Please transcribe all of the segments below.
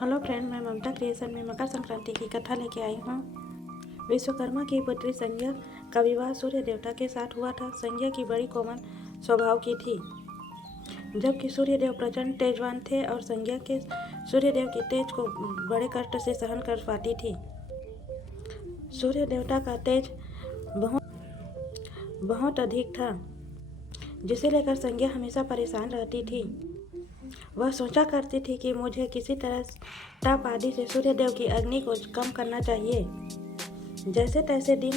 Hello friend, मैं ममता creation में मकर संक्रांति की कथा लेके आई हूँ। विश्वकर्मा की पुत्री संज्ञा का विवाह सूर्य देवता के साथ हुआ था। संज्ञा की बड़ी कोमल स्वभाव की थी, जबकि सूर्यदेव प्रचंड तेजवान थे और संज्ञा के सूर्यदेव की तेज को बड़े कष्ट से सहन कर पाती थी। सूर्य देवता का तेज बहुत अधिक था, जिसे लेकर संज्ञा हमेशा परेशान रहती थी। वह सोचा करती थी कि मुझे किसी तरह ताप आदि से सूर्यदेव की अग्नि को कम करना चाहिए। जैसे तैसे दिन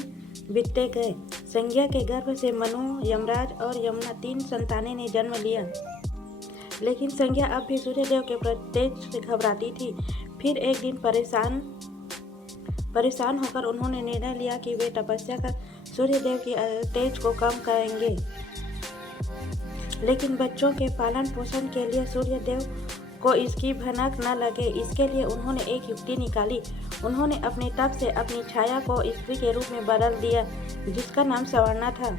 बीतते गए। संज्ञा के गर्भ से मनु, यमराज और यमुना 3 संतानें ने जन्म लिया, लेकिन संज्ञा अब भी सूर्यदेव के तेज से घबराती थी। फिर एक दिन परेशान होकर उन्होंने निर्णय लिया कि वे तपस्या कर सूर्यदेव की तेज को कम करेंगे। लेकिन बच्चों के पालन पोषण के लिए सूर्यदेव को इसकी भनक न लगे, इसके लिए उन्होंने एक युक्ति निकाली। उन्होंने अपने तप से अपनी छाया को स्त्री के रूप में बदल दिया, जिसका नाम सवर्णा था।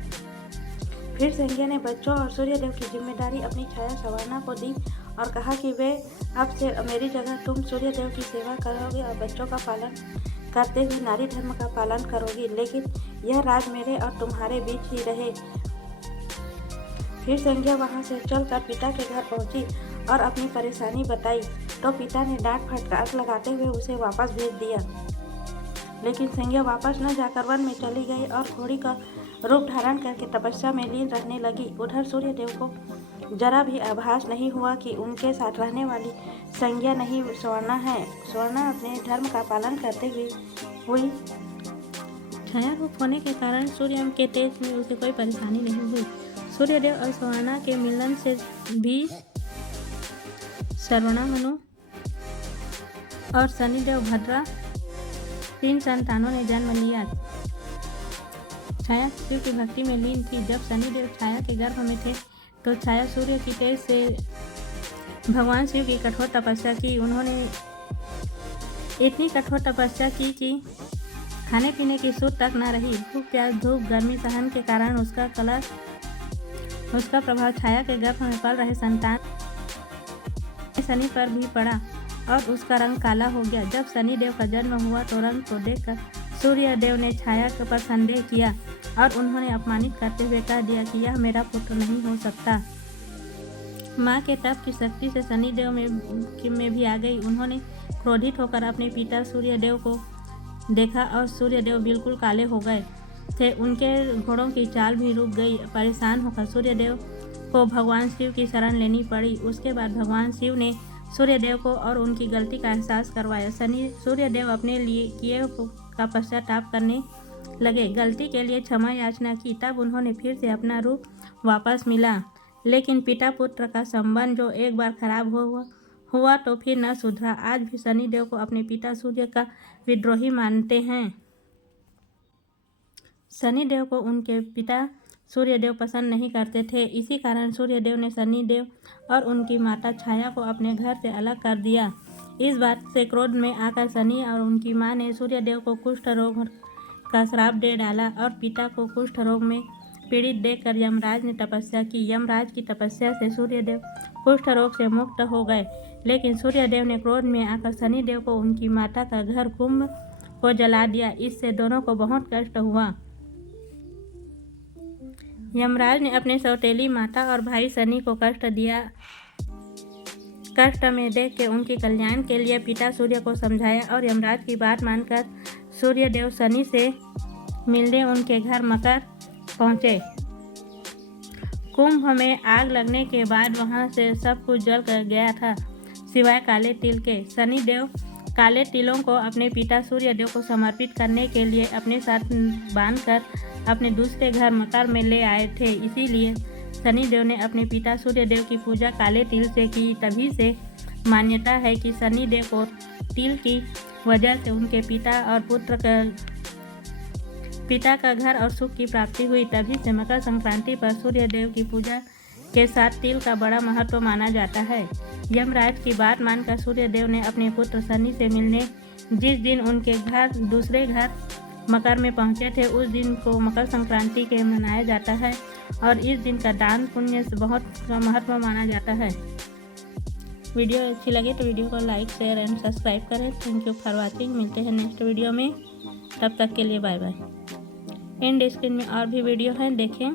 फिर संज्ञा ने बच्चों और सूर्यदेव की जिम्मेदारी अपनी छाया सवर्णा को दी और कहा कि वे अब से मेरी जगह तुम सूर्यदेव की सेवा करोगे और बच्चों का पालन करते हुए नारी धर्म का पालन करोगी, लेकिन यह राज मेरे और तुम्हारे बीच ही रहे। फिर संज्ञा वहां से चलकर पिता के घर पहुंची और अपनी परेशानी बताई, तो पिता ने डांट फटकार लगाते हुए उसे वापस भेज दिया। लेकिन संज्ञा वापस न जाकर वन में चली गई और घोड़ी का रूप धारण करके तपस्या में लीन रहने लगी। उधर सूर्यदेव को जरा भी आभास नहीं हुआ कि उनके साथ रहने वाली संज्ञा नहीं स्वर्णा है। स्वर्णा अपने धर्म का पालन करते हुई छाया रूप होने के कारण सूर्य के तेज में उसे कोई परेशानी नहीं हुई। सूर्यदेव और स्वर्णा के मिलन से भी सर्वणा, मनु और शनिदेव भद्रा 3 संतानों ने जन्म लिया। छाया शिव की भक्ति में लीन थी। जब शनिदेव छाया के गर्भ में थे तो छाया सूर्य की तेज से भगवान शिव की कठोर तपस्या की। उन्होंने इतनी कठोर तपस्या की कि खाने पीने की सुध तक न रही। भूख प्यास धूप गर्मी सहन के कारण उसका प्रभाव छाया के गर्भ में पल रहे संतान शनि पर भी पड़ा और उसका रंग काला हो गया। जब शनिदेव का जन्म हुआ तो रंग को देखकर सूर्यदेव ने छाया पर संदेह किया और उन्होंने अपमानित करते हुए कह दिया कि यह मेरा पुत्र नहीं हो सकता। माँ के तप की शक्ति से शनिदेव में भी आ गई। उन्होंने क्रोधित होकर अपने पिता सूर्यदेव को देखा और सूर्यदेव बिल्कुल काले हो गए थे। उनके घोड़ों की चाल भी रुक गई। परेशान होकर सूर्यदेव को भगवान शिव की शरण लेनी पड़ी। उसके बाद भगवान शिव ने सूर्यदेव को और उनकी गलती का एहसास करवाया। सूर्यदेव अपने लिए किए का पश्चाताप करने लगे, गलती के लिए क्षमा याचना की। तब उन्होंने फिर से अपना रूप वापस मिला। लेकिन पिता पुत्र का संबंध जो एक बार खराब हुआ तो फिर न सुधरा। आज भी शनिदेव को अपने पिता सूर्य का विद्रोही मानते हैं। शनिदेव को उनके पिता सूर्यदेव पसंद नहीं करते थे। इसी कारण सूर्यदेव ने शनिदेव और उनकी माता छाया को अपने घर से अलग कर दिया। इस बात से क्रोध में आकर शनि और उनकी मां ने सूर्यदेव को कुष्ठ रोग का श्राप दे डाला और पिता को कुष्ठ रोग में पीड़ित देखकर यमराज ने तपस्या की। यमराज की तपस्या से सूर्यदेव कुष्ठ रोग से मुक्त हो गए। लेकिन सूर्यदेव ने क्रोध में आकर शनिदेव को उनकी माता का घर कुंभ को जला दिया। इससे दोनों को बहुत कष्ट हुआ। यमराज ने अपने सौतेली माता और भाई शनि को कष्ट दिया। कष्ट में देख के उनके कल्याण के लिए पिता सूर्य को समझाया और यमराज की बात मानकर सूर्यदेव शनि से मिलने उनके घर मकर पहुँचे। कुंभ में आग लगने के बाद वहां से सब कुछ जल कर गया था, सिवाय काले तिल के। शनिदेव काले तिलों को अपने पिता सूर्यदेव को समर्पित करने के लिए अपने साथ बांधकर अपने दूसरे घर मकर में ले आए थे। इसीलिए शनिदेव ने अपने पिता सूर्यदेव की पूजा काले तिल से की। तभी से मान्यता है कि शनिदेव को तिल की वजह से उनके पिता का घर और सुख की प्राप्ति हुई। तभी से मकर संक्रांति पर सूर्यदेव की पूजा के साथ तिल का बड़ा महत्व माना जाता है। यमराज की बात मानकर सूर्यदेव ने अपने पुत्र शनि से मिलने जिस दिन उनके दूसरे घर मकर में पहुंचे थे, उस दिन को मकर संक्रांति के मनाया जाता है और इस दिन का दान पुण्य से बहुत महत्व माना जाता है। वीडियो अच्छी लगे तो वीडियो को लाइक शेयर एंड सब्सक्राइब करें। Thank you for watching. मिलते हैं नेक्स्ट वीडियो में, तब तक के लिए बाय बाय। एंड स्क्रीन में और भी वीडियो हैं, देखें।